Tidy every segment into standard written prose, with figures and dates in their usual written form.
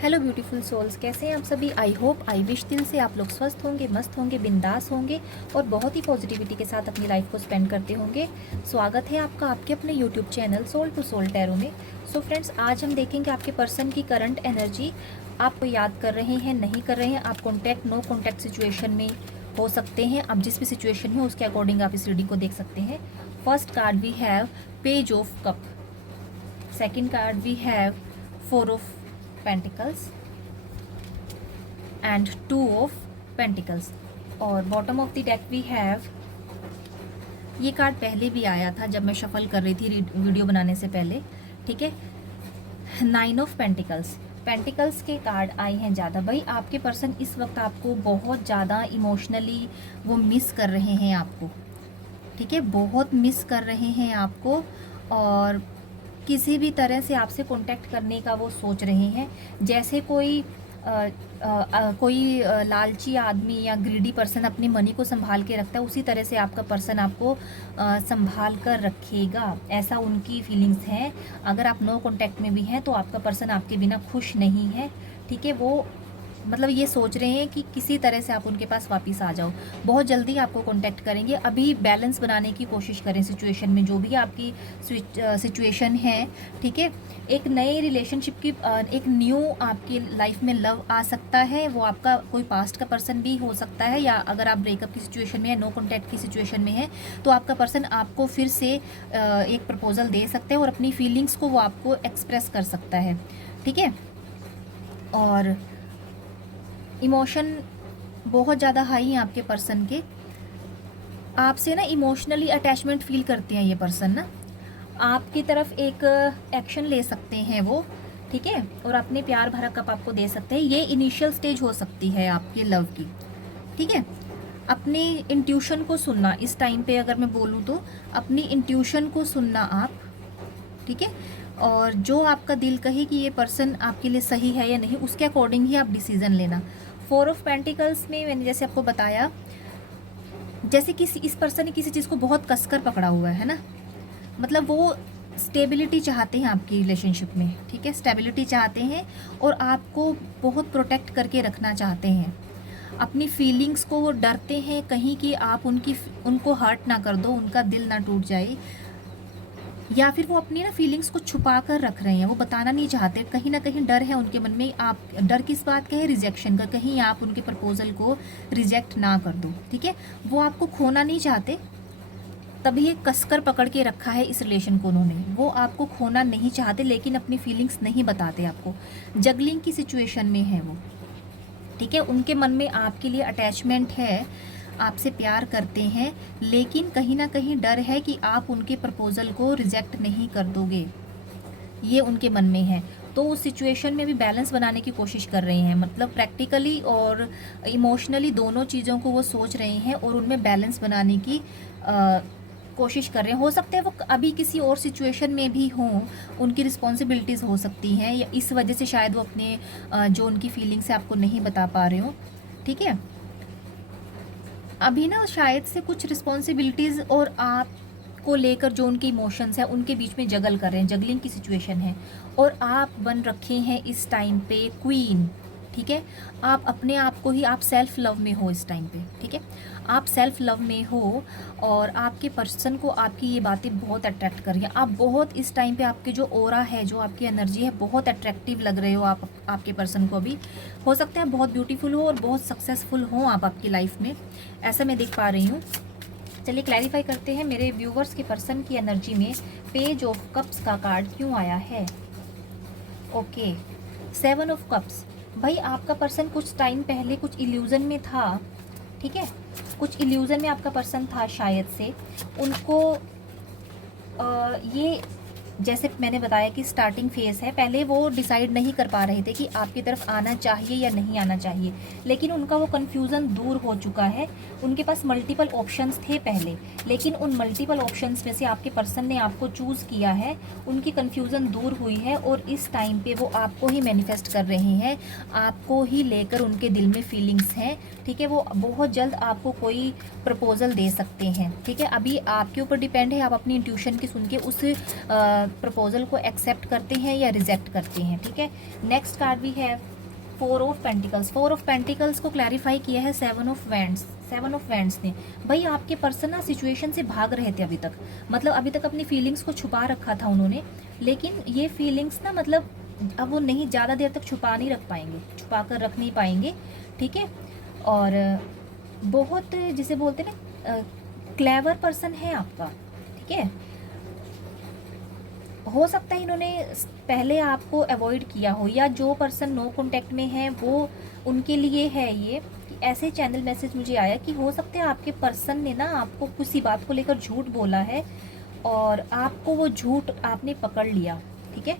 Hello beautiful souls, कैसे हैं आप सभी। आई विश दिल से आप लोग स्वस्थ होंगे, मस्त होंगे, बिंदास होंगे और बहुत ही पॉजिटिविटी के साथ अपनी लाइफ को स्पेंड करते होंगे। स्वागत है आपका आपके अपने YouTube channel soul to soul tarot में। सो फ्रेंड्स, आज हम देखेंगे आपके पर्सन की करंट एनर्जी। आपको याद कर रहे हैं, नहीं कर रहे हैं, आप कॉन्टैक्ट नो कॉन्टैक्ट सिचुएशन में हो सकते हैं। आप जिस भी सिचुएशन में उसके अकॉर्डिंग आप इस रीडिंग को देख सकते हैं। First card we have page of cup, second card we have four of pentacles and two of pentacles और bottom of the deck we have, ये कार्ड पहले भी आया था जब मैं शफल कर रही थी वीडियो बनाने से पहले, ठीक है। नाइन ऑफ पेंटिकल्स, पेंटिकल्स के कार्ड आए हैं ज़्यादा। भाई आपके पर्सन इस वक्त आपको बहुत ज़्यादा इमोशनली वो मिस कर रहे हैं आपको, ठीक है, बहुत मिस कर रहे हैं आपको और किसी भी तरह से आपसे कांटेक्ट करने का वो सोच रहे हैं। जैसे कोई लालची आदमी या ग्रीडी पर्सन अपनी मनी को संभाल के रखता है, उसी तरह से आपका पर्सन आपको संभाल कर रखेगा, ऐसा उनकी फीलिंग्स हैं। अगर आप नो कांटेक्ट में भी हैं तो आपका पर्सन आपके बिना खुश नहीं है, ठीक है। वो मतलब ये सोच रहे हैं कि किसी तरह से आप उनके पास वापस आ जाओ। बहुत जल्दी आपको कांटेक्ट करेंगे। अभी बैलेंस बनाने की कोशिश करें सिचुएशन में, जो भी आपकी सिचुएशन है, ठीक है। एक नए रिलेशनशिप की एक न्यू आपकी लाइफ में लव आ सकता है। वो आपका कोई पास्ट का पर्सन भी हो सकता है, या अगर आप ब्रेकअप की सिचुएशन में है, नो कॉन्टैक्ट की सिचुएशन में है, तो आपका पर्सन आपको फिर से एक प्रपोजल दे सकते हैं और अपनी फीलिंग्स को वो आपको एक्सप्रेस कर सकता है, ठीक है। और इमोशन बहुत ज़्यादा हाई हैं आपके पर्सन के। आपसे ना इमोशनली अटैचमेंट फील करते हैं ये पर्सन ना, आपकी तरफ एक एक्शन ले सकते हैं वो, ठीक है, और अपने प्यार भरा कप आपको दे सकते हैं। ये इनिशियल स्टेज हो सकती है आपके लव की, ठीक है। अपनी इंट्यूशन को सुनना इस टाइम पे, अगर मैं बोलूँ तो अपनी इंट्यूशन को सुनना आप, ठीक है, और जो आपका दिल कहे कि ये पर्सन आपके लिए सही है या नहीं, उसके अकॉर्डिंग ही आप डिसीजन लेना। फोर ऑफ पेंटिकल्स में मैंने जैसे आपको बताया, जैसे किसी इस पर्सन ने किसी चीज़ को बहुत कसकर पकड़ा हुआ है ना, मतलब वो स्टेबिलिटी चाहते हैं आपकी रिलेशनशिप में, ठीक है, स्टेबिलिटी चाहते हैं और आपको बहुत प्रोटेक्ट करके रखना चाहते हैं। अपनी फीलिंग्स को वो डरते हैं कहीं कि आप उनको हर्ट ना कर दो, उनका दिल ना टूट जाए, या फिर वो अपनी ना फीलिंग्स को छुपा कर रख रहे हैं, वो बताना नहीं चाहते। कहीं ना कहीं डर है उनके मन में। आप डर किस बात का है? रिजेक्शन का, कहीं आप उनके प्रपोजल को रिजेक्ट ना कर दो, ठीक है। वो आपको खोना नहीं चाहते, तभी ये कसकर पकड़ के रखा है इस रिलेशन को उन्होंने। वो आपको खोना नहीं चाहते लेकिन अपनी फीलिंग्स नहीं बताते आपको। जगलिंग की सिचुएशन में है वो, ठीक है। उनके मन में आपके लिए अटैचमेंट है, आपसे प्यार करते हैं, लेकिन कहीं ना कहीं डर है कि आप उनके प्रपोजल को रिजेक्ट नहीं कर दोगे, ये उनके मन में है। तो उस सिचुएशन में भी बैलेंस बनाने की कोशिश कर रहे हैं, मतलब प्रैक्टिकली और इमोशनली दोनों चीज़ों को वो सोच रहे हैं और उनमें बैलेंस बनाने की कोशिश कर रहे हैं। हो सकता है वो अभी किसी और सिचुएशन में भी हों, उनकी रिस्पॉन्सिबिलिटीज़ हो सकती हैं, या इस वजह से शायद वो अपने जो उनकी फीलिंग्स है आपको नहीं बता पा रहे हो, ठीक है। अभी ना शायद से कुछ रिस्पॉन्सिबिलिटीज़ और आप को लेकर जो उनके इमोशंस हैं उनके बीच में जगल कर रहे हैं, जगलिंग की सिचुएशन है। और आप बन रखे हैं इस टाइम पे क्वीन, ठीक है। आप अपने आप को ही, आप सेल्फ लव में हो इस टाइम पे, ठीक है, आप सेल्फ लव में हो और आपके पर्सन को आपकी ये बातें बहुत अट्रैक्ट कर रही हैं। आप बहुत इस टाइम पे आपके जो ऑरा है, जो आपकी एनर्जी है, बहुत अट्रैक्टिव लग रहे हो आप आपके पर्सन को। अभी हो सकता है बहुत ब्यूटीफुल हो और बहुत सक्सेसफुल हो आप आपकी लाइफ में, ऐसा मैं देख पा रही हूँ। चलिए क्लैरिफाई करते हैं मेरे व्यूवर्स के पर्सन की एनर्जी में पेज ऑफ कप्स का कार्ड क्यों आया है। Okay, seven of cups. भाई आपका पर्सन कुछ टाइम पहले कुछ इल्यूजन में था, ठीक है, कुछ इल्यूजन में आपका पर्सन था शायद से। उनको ये जैसे मैंने बताया कि स्टार्टिंग फेज़ है, पहले वो डिसाइड नहीं कर पा रहे थे कि आपकी तरफ आना चाहिए या नहीं आना चाहिए, लेकिन उनका वो कन्फ्यूज़न दूर हो चुका है। उनके पास मल्टीपल ऑप्शंस थे पहले, लेकिन उन मल्टीपल ऑप्शंस में से आपके पर्सन ने आपको चूज़ किया है। उनकी कन्फ्यूज़न दूर हुई है और इस टाइम पे वो आपको ही मैनिफेस्ट कर रहे हैं, आपको ही लेकर उनके दिल में फीलिंग्स हैं, ठीक है। वो बहुत जल्द आपको कोई प्रपोजल दे सकते हैं, ठीक है। अभी आपके ऊपर डिपेंड है, आप अपनी इंट्यूशन की सुन के उस प्रपोजल को एक्सेप्ट करते हैं या रिजेक्ट करते हैं। ठीक है, नेक्स्ट कार्ड भी है 4 ऑफ पेंटिकल्स। 4 ऑफ पेंटिकल्स को क्लैरिफाई किया है 7 ऑफ वैंड्स। 7 ऑफ वैंड्स ने, भाई आपके पर्सन ना सिचुएशन से भाग रहे थे अभी तक, मतलब अभी तक अपनी फीलिंग्स को छुपा रखा था उन्होंने, लेकिन ये फीलिंग्स ना मतलब अब वो नहीं, ज़्यादा देर तक छुपा नहीं रख पाएंगे, छुपा कर रख नहीं पाएंगे। ठीक है, और बहुत जिसे बोलते हैं ना क्लेवर पर्सन है आपका। ठीक है, हो सकता है इन्होंने पहले आपको अवॉइड किया हो, या जो पर्सन नो कांटेक्ट में है वो उनके लिए है ये कि ऐसे चैनल मैसेज मुझे आया कि हो सकता है आपके पर्सन ने ना आपको किसी बात को लेकर झूठ बोला है और आपको वो झूठ आपने पकड़ लिया। ठीक है,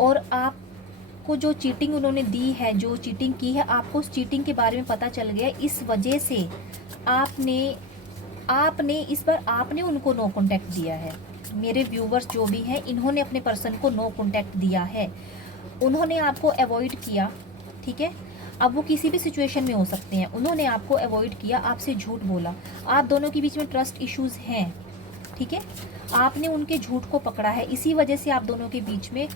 और आपको जो चीटिंग उन्होंने दी है, जो चीटिंग की है, आपको उस चीटिंग के बारे में पता चल गया। इस वजह से आपने इस बार आपने उनको नो कांटेक्ट दिया है। मेरे व्यूवर्स जो भी हैं इन्होंने अपने पर्सन को नो कांटेक्ट दिया है, उन्होंने आपको अवॉइड किया। ठीक है, अब वो किसी भी सिचुएशन में हो सकते हैं, उन्होंने आपको अवॉइड किया, आपसे झूठ बोला, आप दोनों के बीच में ट्रस्ट इश्यूज हैं। ठीक है, आपने उनके झूठ को पकड़ा है, इसी वजह से आप दोनों के बीच में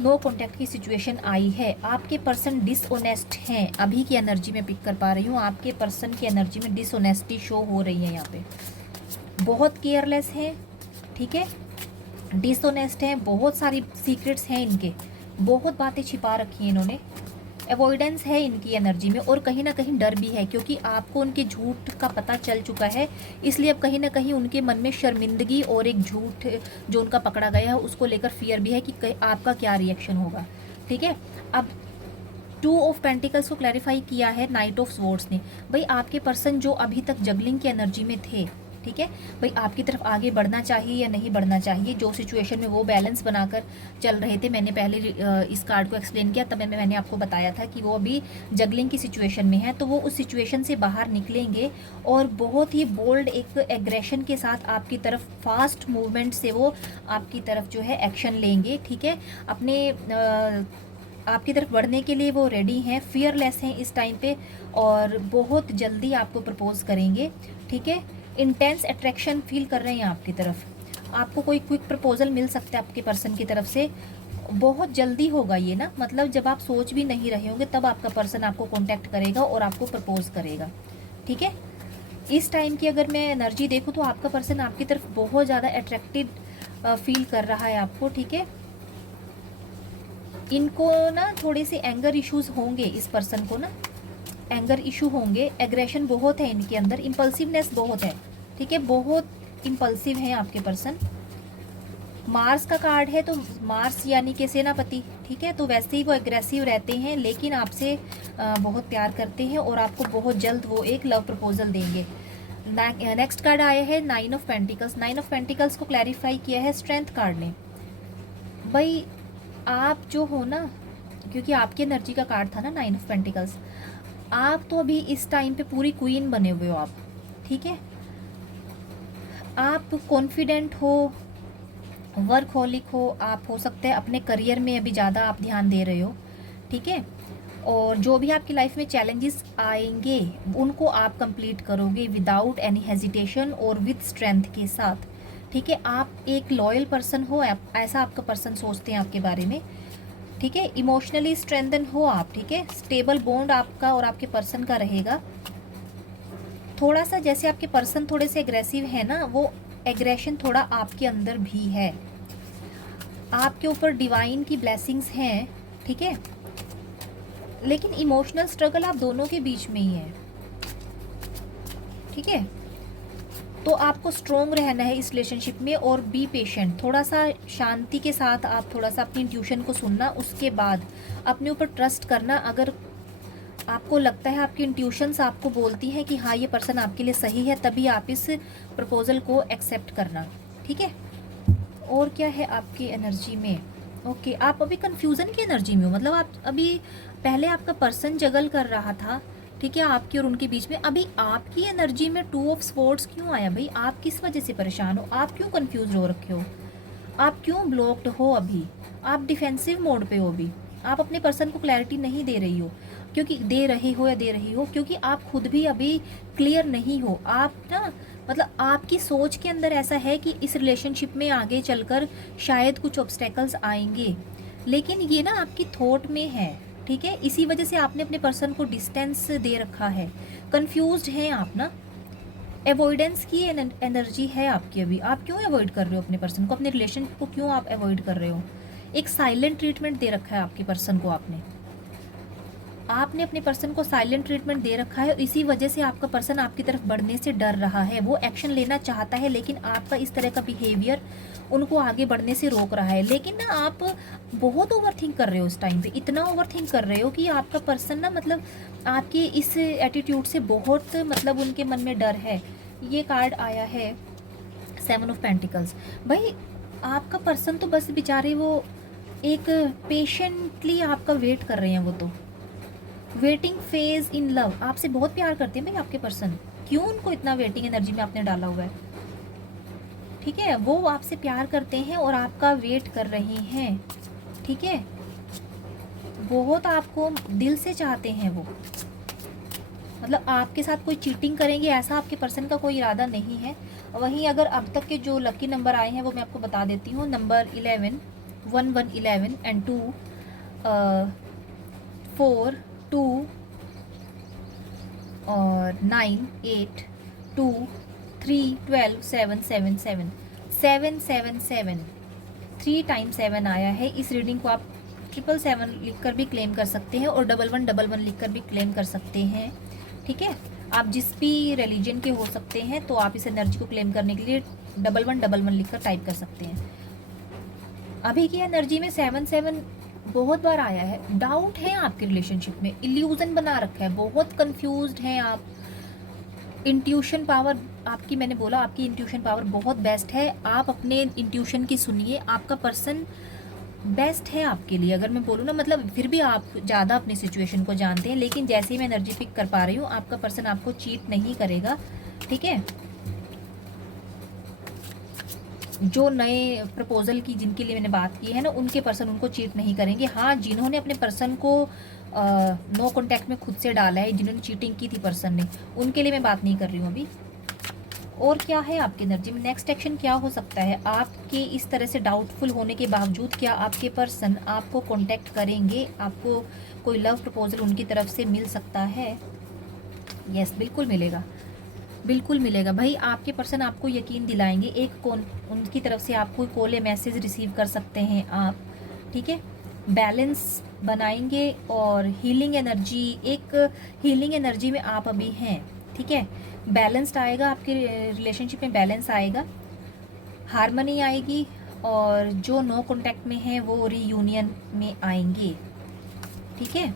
नो कांटेक्ट की सिचुएशन आई है। आपके पर्सन डिसऑनेस्ट हैं, अभी की एनर्जी में पिक कर पा रही हूँ, आपके पर्सन की एनर्जी में डिसऑनेस्टी शो हो रही है यहाँ पे। बहुत केयरलेस हैं। ठीक है, डिसऑनेस्ट हैं, बहुत सारी सीक्रेट्स हैं इनके, बहुत बातें छिपा रखी हैं इन्होंने, अवॉइडेंस है इनकी एनर्जी में, और कहीं ना कहीं डर भी है क्योंकि आपको उनके झूठ का पता चल चुका है, इसलिए अब कहीं ना कहीं उनके मन में शर्मिंदगी और एक झूठ जो उनका पकड़ा गया है उसको लेकर फियर भी है कि आपका क्या रिएक्शन होगा। ठीक है, अब 2 ऑफ पेंटिकल्स को क्लैरिफाई किया है नाइट ऑफ स्वॉर्ड्स ने। भाई आपके पर्सन जो अभी तक जगलिंग की एनर्जी में थे, ठीक है, भाई आपकी तरफ आगे बढ़ना चाहिए या नहीं बढ़ना चाहिए, जो सिचुएशन में वो बैलेंस बनाकर चल रहे थे। मैंने पहले इस कार्ड को एक्सप्लेन किया, तब मैंने आपको बताया था कि वो अभी जगलिंग की सिचुएशन में है, तो वो उस सिचुएशन से बाहर निकलेंगे और बहुत ही बोल्ड एक एग्रेशन के साथ आपकी तरफ फास्ट मूवमेंट से वो आपकी तरफ जो है एक्शन लेंगे। ठीक है, अपने आपकी तरफ बढ़ने के लिए वो रेडी हैं, फियरलेस हैं इस टाइम पे, और बहुत जल्दी आपको प्रपोज करेंगे। ठीक है, इंटेंस अट्रैक्शन फील कर रहे हैं आपकी तरफ, आपको कोई क्विक प्रपोजल मिल सकता है आपके पर्सन की तरफ से, बहुत जल्दी होगा ये ना, मतलब जब आप सोच भी नहीं रहे होंगे तब आपका पर्सन आपको कांटेक्ट करेगा और आपको प्रपोज करेगा। ठीक है, इस टाइम की अगर मैं एनर्जी देखूँ तो आपका पर्सन आपकी तरफ बहुत ज़्यादा अट्रैक्टिव फील कर रहा है आपको। ठीक है, इनको ना थोड़े से एंगर इश्यूज होंगे, इस पर्सन को ना एंगर इशू होंगे, एग्रेशन बहुत है इनके अंदर, इम्पल्सिवनेस बहुत है। ठीक है, बहुत इम्पल्सिव हैं आपके पर्सन। मार्स का कार्ड है तो मार्स यानी कि सेनापति। ठीक है, तो वैसे ही वो एग्रेसिव रहते हैं, लेकिन आपसे बहुत प्यार करते हैं और आपको बहुत जल्द वो एक लव प्रपोजल देंगे। नेक्स्ट कार्ड आया है 9 ऑफ पेंटिकल्स। 9 ऑफ पेंटिकल्स को क्लैरिफाई किया है स्ट्रेंथ कार्ड ने। भाई आप जो हो ना, क्योंकि आपकी एनर्जी का कार्ड था ना 9 ऑफ पेंटिकल्स, आप तो अभी इस टाइम पे पूरी क्वीन बने हुए हो आप। ठीक है, आप कॉन्फिडेंट हो, वर्कहोलिक हो, आप हो सकता है अपने करियर में अभी ज़्यादा आप ध्यान दे रहे हो। ठीक है, और जो भी आपकी लाइफ में चैलेंजेस आएंगे उनको आप कंप्लीट करोगे विदाउट एनी हेजिटेशन और विद स्ट्रेंथ के साथ। ठीक है, आप एक लॉयल पर्सन हो, ऐसा आपका पर्सन सोचते हैं आपके बारे में। ठीक है, इमोशनली स्ट्रेंथन हो आप। ठीक है, स्टेबल बॉन्ड आपका और आपके पर्सन का रहेगा। थोड़ा सा जैसे आपके पर्सन थोड़े से एग्रेसिव है ना, वो एग्रेशन थोड़ा आपके अंदर भी है, आपके ऊपर डिवाइन की ब्लेसिंग्स हैं। ठीक है, लेकिन इमोशनल स्ट्रगल आप दोनों के बीच में ही है। ठीक है, तो आपको स्ट्रोंग रहना है इस रिलेशनशिप में और बी पेशेंट, थोड़ा सा शांति के साथ आप थोड़ा सा अपनी इंट्यूशन को सुनना, उसके बाद अपने ऊपर ट्रस्ट करना। अगर आपको लगता है आपकी इंट्यूशंस आपको बोलती हैं कि हाँ ये पर्सन आपके लिए सही है, तभी आप इस प्रपोजल को एक्सेप्ट करना। ठीक है, और क्या है आपकी एनर्जी में? ओके, आप अभी कन्फ्यूज़न की एनर्जी में हो, मतलब आप अभी पहले आपका पर्सन जगल कर रहा था। ठीक है, आपकी और उनके बीच में अभी आपकी एनर्जी में 2 ऑफ स्वॉर्ड्स क्यों आया? भाई आप किस वजह से परेशान हो, आप क्यों कंफ्यूज हो रखे हो, आप क्यों ब्लॉक्ड हो, अभी आप डिफेंसिव मोड पे हो अभी। आप अपने पर्सन को क्लैरिटी नहीं दे रही हो, क्योंकि दे रहे हो या दे रही हो, क्योंकि आप खुद भी अभी क्लियर नहीं हो। आप ना मतलब आपकी सोच के अंदर ऐसा है कि इस रिलेशनशिप में आगे चलकर शायद कुछ ऑब्स्टेकल्स आएंगे, लेकिन ये ना आपकी थॉट में है, ठीक है। इसी वजह से आपने अपने पर्सन को डिस्टेंस दे रखा है, कंफ्यूज्ड हैं आप ना, अवॉइडेंस की एनर्जी है आपकी अभी। आप क्यों अवॉइड कर रहे हो अपने पर्सन को, अपने रिलेशन को क्यों आप अवॉइड कर रहे हो? एक साइलेंट ट्रीटमेंट दे रखा है आपके पर्सन को आपने अपने पर्सन को साइलेंट ट्रीटमेंट दे रखा है, और इसी वजह से आपका पर्सन आपकी तरफ बढ़ने से डर रहा है। वो एक्शन लेना चाहता है, लेकिन आपका इस तरह का बिहेवियर उनको आगे बढ़ने से रोक रहा है। लेकिन ना आप बहुत ओवर थिंक कर रहे हो इस टाइम पे, इतना ओवर थिंक कर रहे हो कि आपका पर्सन ना मतलब आपके इस एटीट्यूड से बहुत मतलब उनके मन में डर है। ये कार्ड आया है 7 ऑफ पेंटिकल्स। भाई आपका पर्सन तो बस बेचारे वो एक पेशेंटली आपका वेट कर रहे हैं, वो तो वेटिंग फेज इन लव। आपसे बहुत प्यार करते हैं भाई आपके पर्सन, क्यों उनको इतना वेटिंग एनर्जी में आपने डाला हुआ है, ठीक है। वो आपसे प्यार करते हैं और आपका वेट कर रहे हैं, ठीक है। बहुत आपको दिल से चाहते हैं वो, मतलब आपके साथ कोई चीटिंग करेंगे ऐसा आपके पर्सन का कोई इरादा नहीं है। वहीं अगर अब तक के जो लकी नंबर आए हैं वो मैं आपको बता देती हूँ। नंबर 11, 1 1 11 एंड 2 4 2 और 9 8 2 3 12 7 7 7 7 7 7 3 टाइम 7 आया है। इस रीडिंग को आप 777 लिखकर भी क्लेम कर सकते हैं और 1111 लिखकर भी क्लेम कर सकते हैं, ठीक है। आप जिस भी रिलीजन के हो सकते हैं, तो आप इस एनर्जी को क्लेम करने के लिए 1111 लिखकर टाइप कर सकते हैं। अभी की एनर्जी में 7 बहुत बार आया है। डाउट है आपके रिलेशनशिप में, इल्यूजन बना रखा है, बहुत कंफ्यूज्ड हैं आप। इंट्यूशन पावर आपकी, मैंने बोला आपकी इंट्यूशन पावर बहुत बेस्ट है। आप अपने इंट्यूशन की सुनिए, आपका पर्सन बेस्ट है आपके लिए। अगर मैं बोलूँ ना, मतलब फिर भी आप ज़्यादा अपनी सिचुएशन को जानते हैं, लेकिन जैसे ही मैं एनर्जी पिक कर पा रही हूँ, आपका पर्सन आपको चीट नहीं करेगा, ठीक है। जो नए प्रपोजल की जिनके लिए मैंने बात की है ना, उनके पर्सन उनको चीट नहीं करेंगे। हाँ, जिन्होंने अपने पर्सन को नो कॉन्टैक्ट में खुद से डाला है, जिन्होंने चीटिंग की थी पर्सन ने, उनके लिए मैं बात नहीं कर रही हूँ अभी। और क्या है आपकी एनर्जी में, नेक्स्ट एक्शन क्या हो सकता है? आपके इस तरह से डाउटफुल होने के बावजूद क्या आपके पर्सन आपको कांटेक्ट करेंगे? आपको कोई लव प्रपोजल उनकी तरफ से मिल सकता है? यस, बिल्कुल मिलेगा, बिल्कुल मिलेगा भाई। आपके पर्सन आपको यकीन दिलाएंगे। एक कौन उनकी तरफ से आप कोई कॉल या मैसेज रिसीव कर सकते हैं आप, ठीक है। बैलेंस बनाएंगे और हीलिंग एनर्जी, एक हीलिंग एनर्जी में आप अभी हैं, ठीक है। बैलेंस्ड आएगा आपके रिलेशनशिप में, बैलेंस आएगा, हार्मनी आएगी, और जो नो कॉन्टैक्ट में है वो रीयूनियन में आएंगे, ठीक है।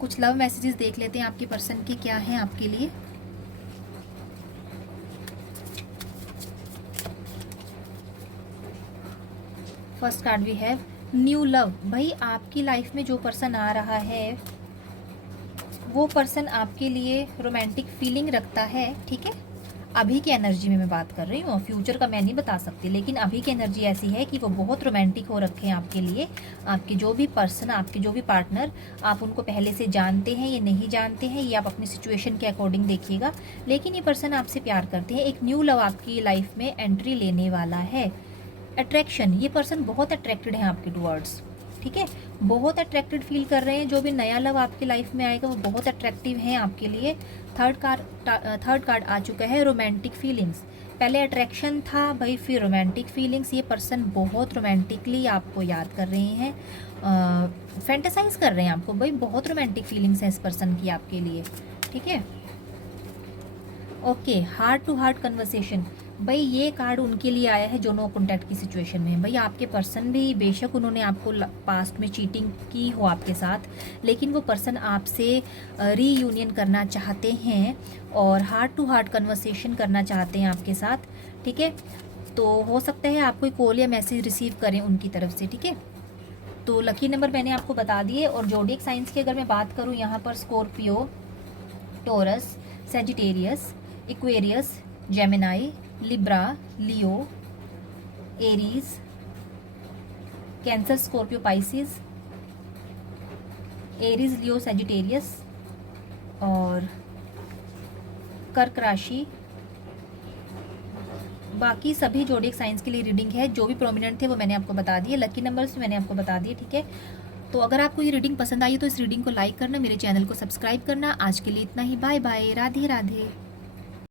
कुछ लव मैसेजेस देख लेते हैं आपके पर्सन के क्या हैं आपके लिए। First card we have new love. भाई आपकी लाइफ में जो पर्सन आ रहा है, वो पर्सन आपके लिए रोमांटिक फीलिंग रखता है, ठीक है। अभी की एनर्जी में मैं बात कर रही हूँ, फ्यूचर का मैं नहीं बता सकती, लेकिन अभी की एनर्जी ऐसी है कि वो बहुत रोमांटिक हो रखे हैं आपके लिए। आपके जो भी पर्सन, आपके जो भी पार्टनर, आप उनको पहले से जानते हैं या नहीं जानते हैं, ये आप अपनी सिचुएशन के अकॉर्डिंग देखिएगा, लेकिन ये पर्सन आपसे प्यार करते हैं। एक न्यू लव आपकी लाइफ में एंट्री लेने वाला है। अट्रैक्शन, ये पर्सन बहुत अट्रैक्टेड है आपके टुवर्ड्स, ठीक है। बहुत अट्रैक्टेड फील कर रहे हैं। जो भी नया लव आपकी लाइफ में आएगा वो बहुत अट्रैक्टिव है आपके लिए। थर्ड कार्ड आ चुका है रोमांटिक फीलिंग्स। पहले अट्रैक्शन था भाई, फिर रोमांटिक फीलिंग्स। ये पर्सन बहुत रोमांटिकली आपको याद कर रहे हैं, फैंटेसाइज कर रहे हैं आपको। भाई बहुत रोमांटिक फीलिंग्स हैं इस पर्सन की आपके लिए, ठीक है। Okay, heart to heart conversation. भाई ये कार्ड उनके लिए आया है जो नो कॉन्टैक्ट की सिचुएशन में है। भाई आपके पर्सन भी, बेशक उन्होंने आपको पास्ट में चीटिंग की हो आपके साथ, लेकिन वो पर्सन आपसे रीयूनियन करना चाहते हैं और हार्ट टू हार्ट कन्वर्सेशन करना चाहते हैं आपके साथ, ठीक है। तो हो सकता है आप कोई कॉल या मैसेज रिसीव करें उनकी तरफ से, ठीक है। तो लकी नंबर मैंने आपको बता दिए। और जोडिएक साइंस की अगर मैं बात करूँ यहाँ पर, Scorpio, Taurus, Sagittarius, Aquarius, Gemini, Libra, Leo, Aries, Cancer, Scorpio, Pisces, Aries, Leo, Sagittarius और कर्क राशि। बाकी सभी जोडिएक साइंस के लिए रीडिंग है, जो भी प्रोमिनेंट थे वो मैंने आपको बता दिए, लकी नंबर्स भी मैंने आपको बता दिए, ठीक है। तो अगर आपको ये रीडिंग पसंद आई तो इस रीडिंग को लाइक करना, मेरे चैनल को सब्सक्राइब करना। आज के लिए इतना ही, बाय बाय, राधे राधे।